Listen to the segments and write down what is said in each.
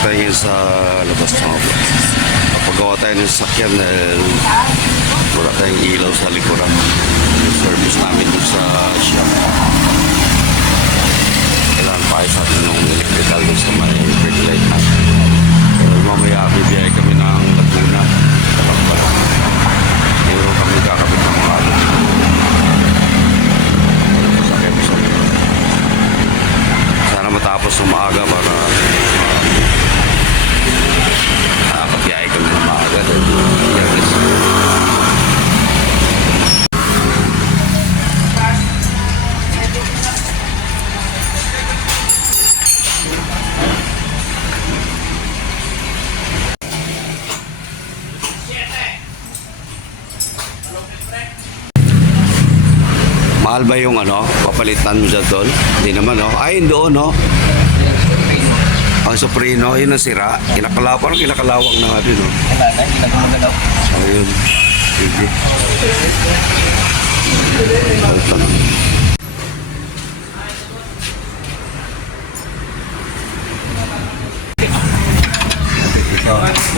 Punta yun sa labas ng mga Kapagawa tayo ng sasakyan dahil wala tayong ilaw sa likuran. Yung service namin dun sa shop. Kailangan pa sa atin ng electrical dun sa may brake light natin. Pero mamaya bibiyahe kami ng Laguna. Kapagpala. Meron kami kakabit ng mga ano. Sana matapos ng maaga para Mahal ba yung ano, papalitan mo dyan doon? Hindi naman, no? Ay, doon, no? Ang Soprino, yun ang sira. Kinakalaw, parang kinakalawang na natin, no? Wala na, hindi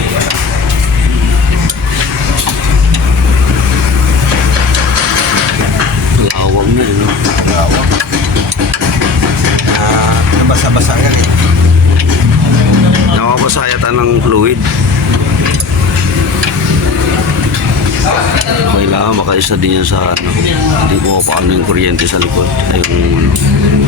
na. Nabasa-basa yan eh. Nakabasa yata ng fluid. Kailangan makaisa din yan sa ano. Hindi mo paano yung kuryente sa likod. Ay, yung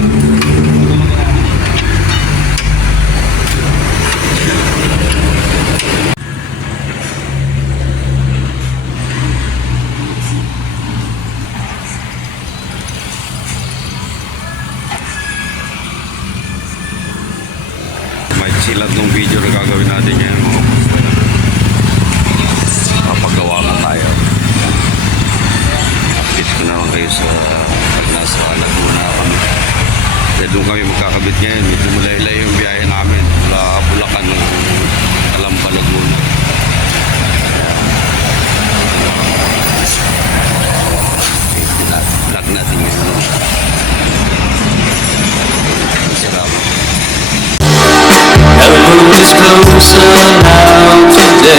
silat ng video na gagawin natin ngayon mga kapatid. Papagawa na tayo. Update ko naman kayo sa pag nasa Laguna kami. Kaya doon kami magkakabit ngayon. Medyo malaylay yung biyahe namin. Mula Bulacan ng closer now today.